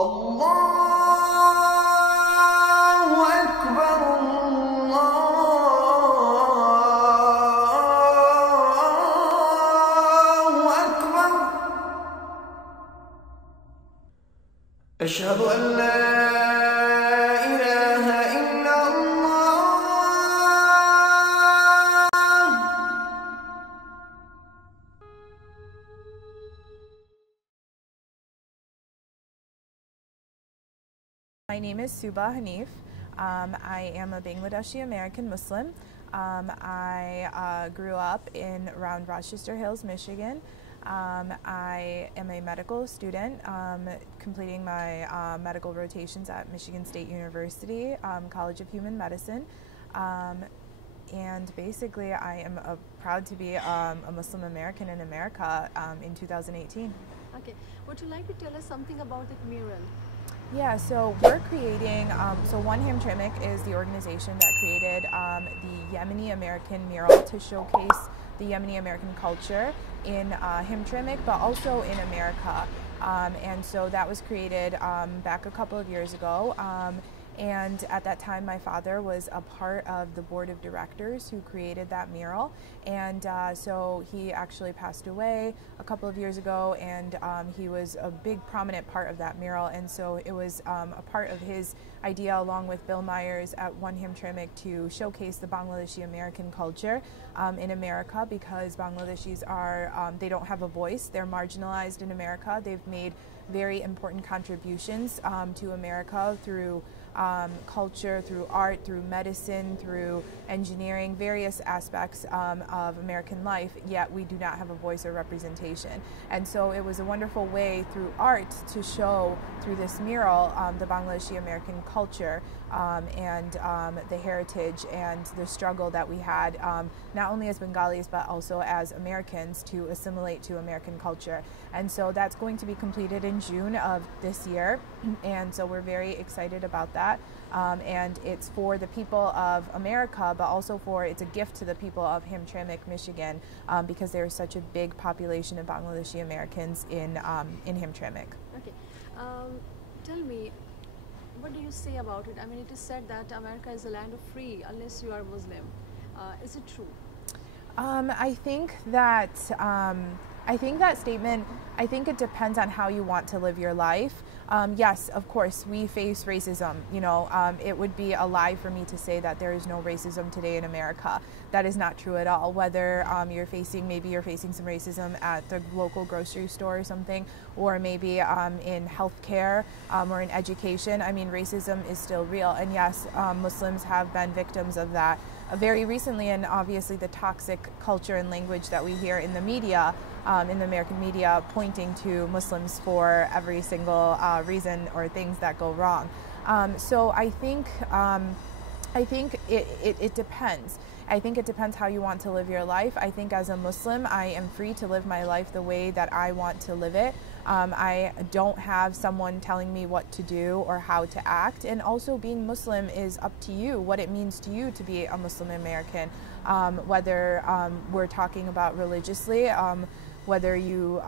الله أكبر الله أكبر أشهد أن لا إله إلا الله. My name is Subha Hanif. I am a Bangladeshi American Muslim. I grew up around Rochester Hills, Michigan. I am a medical student, completing my medical rotations at Michigan State University, College of Human Medicine. And basically, I am proud to be a Muslim American in America in 2018. Okay, would you like to tell us something about the mural? Yeah, so we're creating, One Hamtramck is the organization that created the Yemeni American mural to showcase the Yemeni American culture in Hamtramck, but also in America. And so that was created back a couple of years ago. And at that time, my father was a part of the board of directors who created that mural. And so he actually passed away a couple of years ago, and he was a big prominent part of that mural. And so it was a part of his idea, along with Bill Myers at One Hamtramck, to showcase the Bangladeshi American culture in America, because Bangladeshis are, they don't have a voice. They're marginalized in America. They've made very important contributions to America through culture, through art, through medicine, through engineering, various aspects of American life, yet we do not have a voice or representation. And so it was a wonderful way through art to show through this mural the Bangladeshi American culture and the heritage and the struggle that we had, not only as Bengalis but also as Americans, to assimilate to American culture. And so that's going to be completed in June of this year, and so we're very excited about that. And it's for the people of America, but also it's a gift to the people of Hamtramck, Michigan, because there is such a big population of Bangladeshi Americans in Hamtramck. Okay, tell me, what do you say about it? I mean, it is said that America is a land of free unless you are Muslim. Is it true? I think that statement, I think it depends on how you want to live your life. Yes, of course, we face racism. You know, it would be a lie for me to say that there is no racism today in America. That is not true at all. Whether maybe you're facing some racism at the local grocery store or something, or maybe in healthcare or in education. I mean, racism is still real. And yes, Muslims have been victims of that very recently, and obviously the toxic culture and language that we hear in the media, in the American media, pointing to Muslims for every single reason or things that go wrong. So I think it depends. I think it depends how you want to live your life. I think as a Muslim, I am free to live my life the way that I want to live it. I don't have someone telling me what to do or how to act. And also, being Muslim is up to you, what it means to you to be a Muslim American. Whether we're talking about religiously, whether you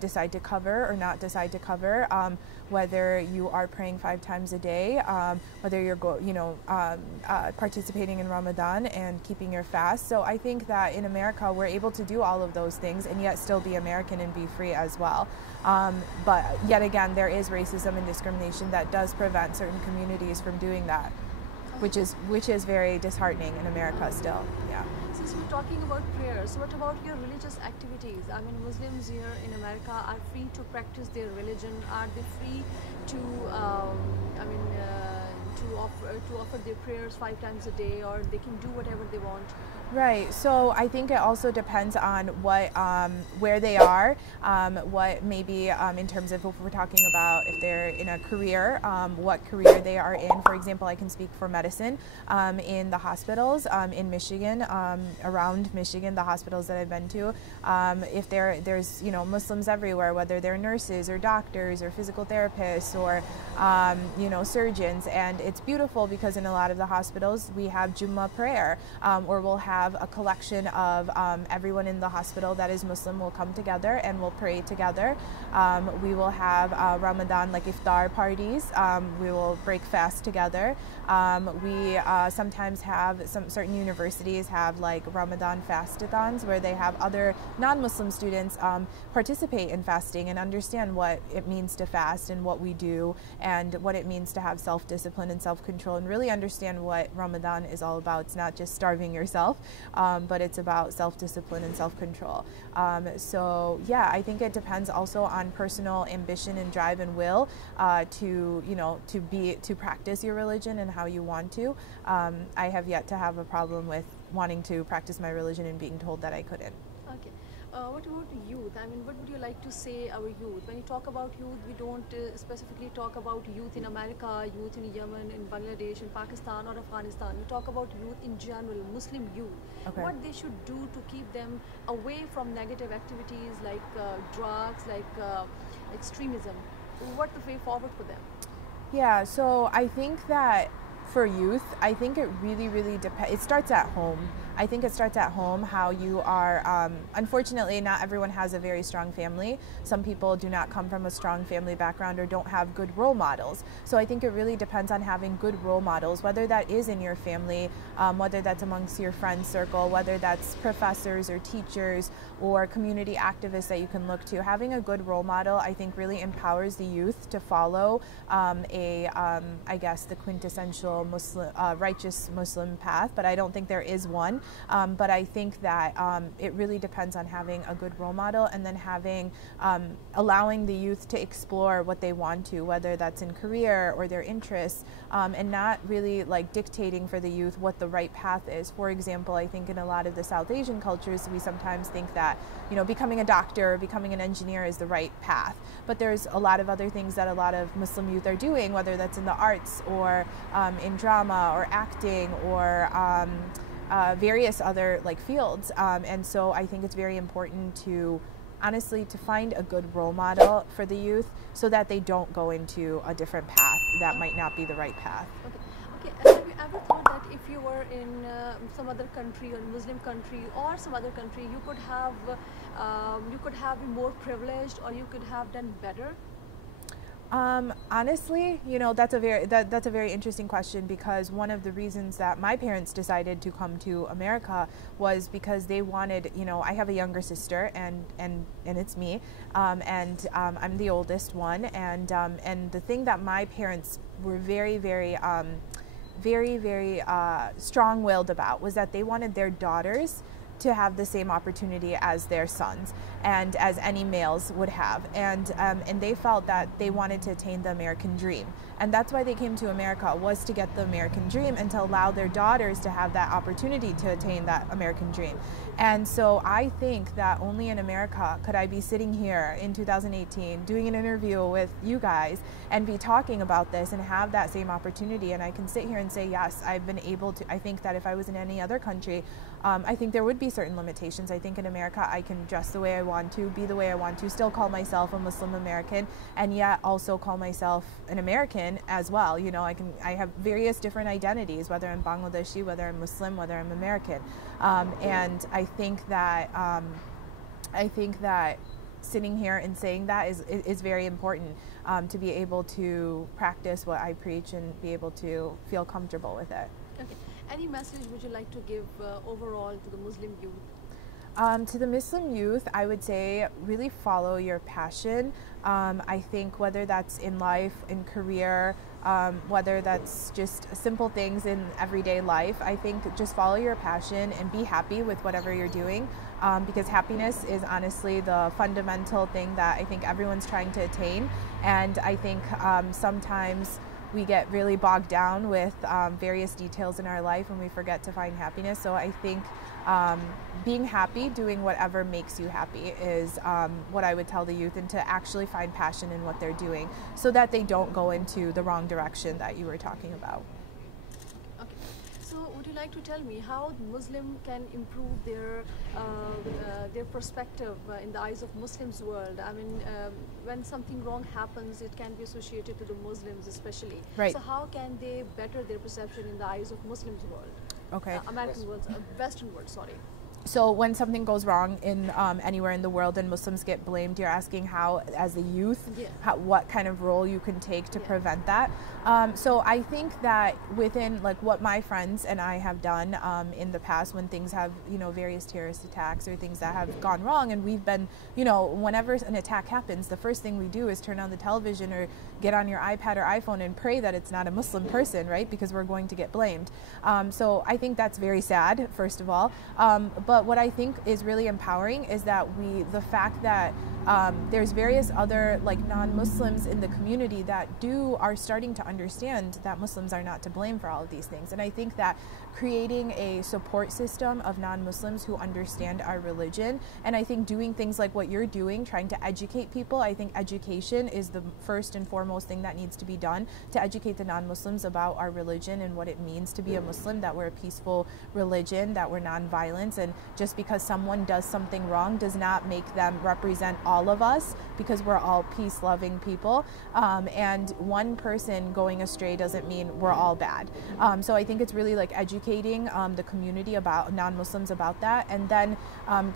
decide to cover or not decide to cover, whether you are praying 5 times a day, whether you're participating in Ramadan and keeping your fast. So I think that in America we're able to do all of those things and yet still be American and be free as well. But yet again, there is racism and discrimination that does prevent certain communities from doing that, which is very disheartening in America still. Yeah. Since we're talking about prayers, what about your religious activities? I mean, Muslims here in America are free to practice their religion. Are they free to, to offer their prayers 5 times a day, or they can do whatever they want? Right. So I think it also depends on where they are, what maybe in terms of if we're talking about if they're in a career, what career they are in. For example, I can speak for medicine in the hospitals in Michigan, around Michigan, the hospitals that I've been to. If there's Muslims everywhere, whether they're nurses or doctors or physical therapists or surgeons, and it's beautiful because in a lot of the hospitals we have Jummah prayer, or we'll have have a collection of everyone in the hospital that is Muslim will come together and we'll pray together. We will have Ramadan like iftar parties. We will break fast together. We sometimes have certain universities have like Ramadan fast-a-thons where they have other non-Muslim students participate in fasting and understand what it means to fast and what we do and what it means to have self-discipline and self-control and really understand what Ramadan is all about. It's not just starving yourself, but it's about self-discipline and self-control. So yeah, I think it depends also on personal ambition and drive and will to practice your religion and how you want to. I have yet to have a problem with wanting to practice my religion and being told that I couldn't. Okay. What about youth? I mean, what would you like to say our youth? When you talk about youth, we don't specifically talk about youth in America, youth in Yemen, in Bangladesh, in Pakistan or Afghanistan. We talk about youth in general, Muslim youth. Okay. What they should do to keep them away from negative activities like drugs, like extremism. What's the way forward for them? Yeah, so I think that for youth, I think it really depends. It starts at home. I think it starts at home, how you are, unfortunately not everyone has a very strong family. Some people do not come from a strong family background or don't have good role models. So I think it really depends on having good role models, whether that is in your family, whether that's amongst your friend circle, whether that's professors or teachers or community activists that you can look to. Having a good role model, I think, really empowers the youth to follow I guess, the quintessential Muslim, righteous Muslim path, but I don't think there is one. But I think that it really depends on having a good role model and then allowing the youth to explore what they want to, whether that's in career or their interests, and not really like dictating for the youth what the right path is. For example, I think in a lot of the South Asian cultures, we sometimes think that, becoming a doctor or becoming an engineer is the right path. But there's a lot of other things that a lot of Muslim youth are doing, whether that's in the arts or in drama or acting or various other fields, and so I think it's very important to honestly to find a good role model for the youth so that they don't go into a different path that might not be the right path. Okay. Have you ever thought that if you were in some other country or Muslim country or some other country, you could have been more privileged or you could have done better? Honestly, that's a very interesting question, because one of the reasons that my parents decided to come to America was because they wanted, I have a younger sister and it's me, and I'm the oldest one, and the thing that my parents were very strong-willed about was that they wanted their daughters to have the same opportunity as their sons and as any males would have, and they felt that they wanted to attain the American dream, and that's why they came to America, was to get the American dream and to allow their daughters to have that opportunity to attain that American dream. And so I think that only in America could I be sitting here in 2018 doing an interview with you guys and be talking about this and have that same opportunity, and I can sit here and say, yes, I've been able to. I think that if I was in any other country, I think there would be certain limitations. I think in America I can dress the way I want to, be the way I want to, still call myself a Muslim American, and yet also call myself an American as well. I have various different identities, whether I'm Bangladeshi, whether I'm Muslim, whether I'm American, and I think that sitting here and saying that is very important, to be able to practice what I preach and be able to feel comfortable with it. Okay. Any message would you like to give overall to the Muslim youth? To the Muslim youth, I would say really follow your passion. I think whether that's in life, in career, whether that's just simple things in everyday life, I think just follow your passion and be happy with whatever you're doing, because happiness is honestly the fundamental thing that I think everyone's trying to attain. And I think sometimes we get really bogged down with various details in our life and we forget to find happiness. So I think being happy, doing whatever makes you happy is what I would tell the youth, and to actually find passion in what they're doing so that they don't go into the wrong direction that you were talking about. Okay. So would you like to tell me how Muslim can improve their perspective in the eyes of Muslims world? I mean, when something wrong happens, it can be associated to the Muslims especially. Right. So how can they better their perception in the eyes of Muslims world? Okay. American world, Western world, sorry. So when something goes wrong in anywhere in the world and Muslims get blamed, you're asking how, as a youth, Yeah. what kind of role you can take to Yeah. prevent that. So I think that within like what my friends and I have done in the past when things have, various terrorist attacks or things that have gone wrong, and we've been, whenever an attack happens, the first thing we do is turn on the television or get on your iPad or iPhone and pray that it's not a Muslim person, right? Because we're going to get blamed. So I think that's very sad, first of all. But what I think is really empowering is that the fact that there's various other like non-Muslims in the community that are starting to understand that Muslims are not to blame for all of these things. And I think that creating a support system of non-Muslims who understand our religion, and I think doing things like what you're doing, trying to educate people, I think education is the first and foremost thing that needs to be done to educate the non-Muslims about our religion and what it means to be a Muslim, that we're a peaceful religion, that we're non-violence, and just because someone does something wrong does not make them represent all of us, because we're all peace-loving people, and one person going astray doesn't mean we're all bad. So I think it's really like educating the community about non-Muslims about that, and then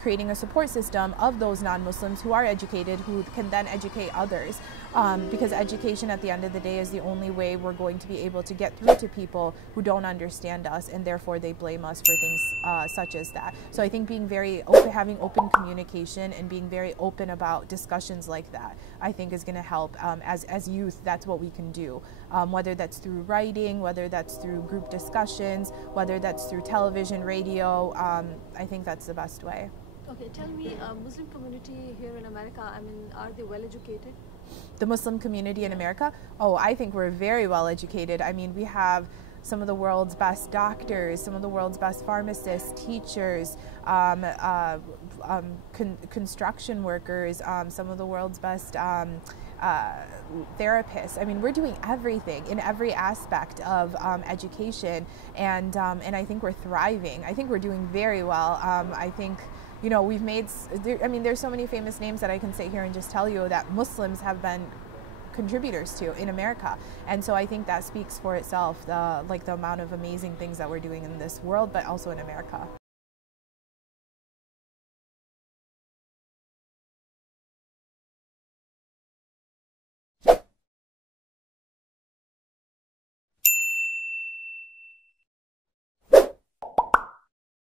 creating a support system of those non-Muslims who are educated, who can then educate others, because education at the end of the day is the only way we're going to be able to get through to people who don't understand us, and therefore they blame us for things such as that. So I think being very open, having open communication and being very open about discussions like that, I think is going to help. As youth, that's what we can do, whether that's through writing, whether that's through group discussions, whether that's through television, radio. I think that's the best way. Okay, tell me, Muslim community here in America, I mean, are they well educated? The Muslim community in America? Oh, I think we're very well educated. I mean, we have some of the world's best doctors, some of the world's best pharmacists, teachers, construction workers, some of the world's best therapists. I mean, we're doing everything in every aspect of education, and I think we're thriving. I think we're doing very well. I think, we've made, there's so many famous names that I can sit here and just tell you that Muslims have been contributors to in America, and so I think that speaks for itself, the amount of amazing things that we're doing in this world, but also in America.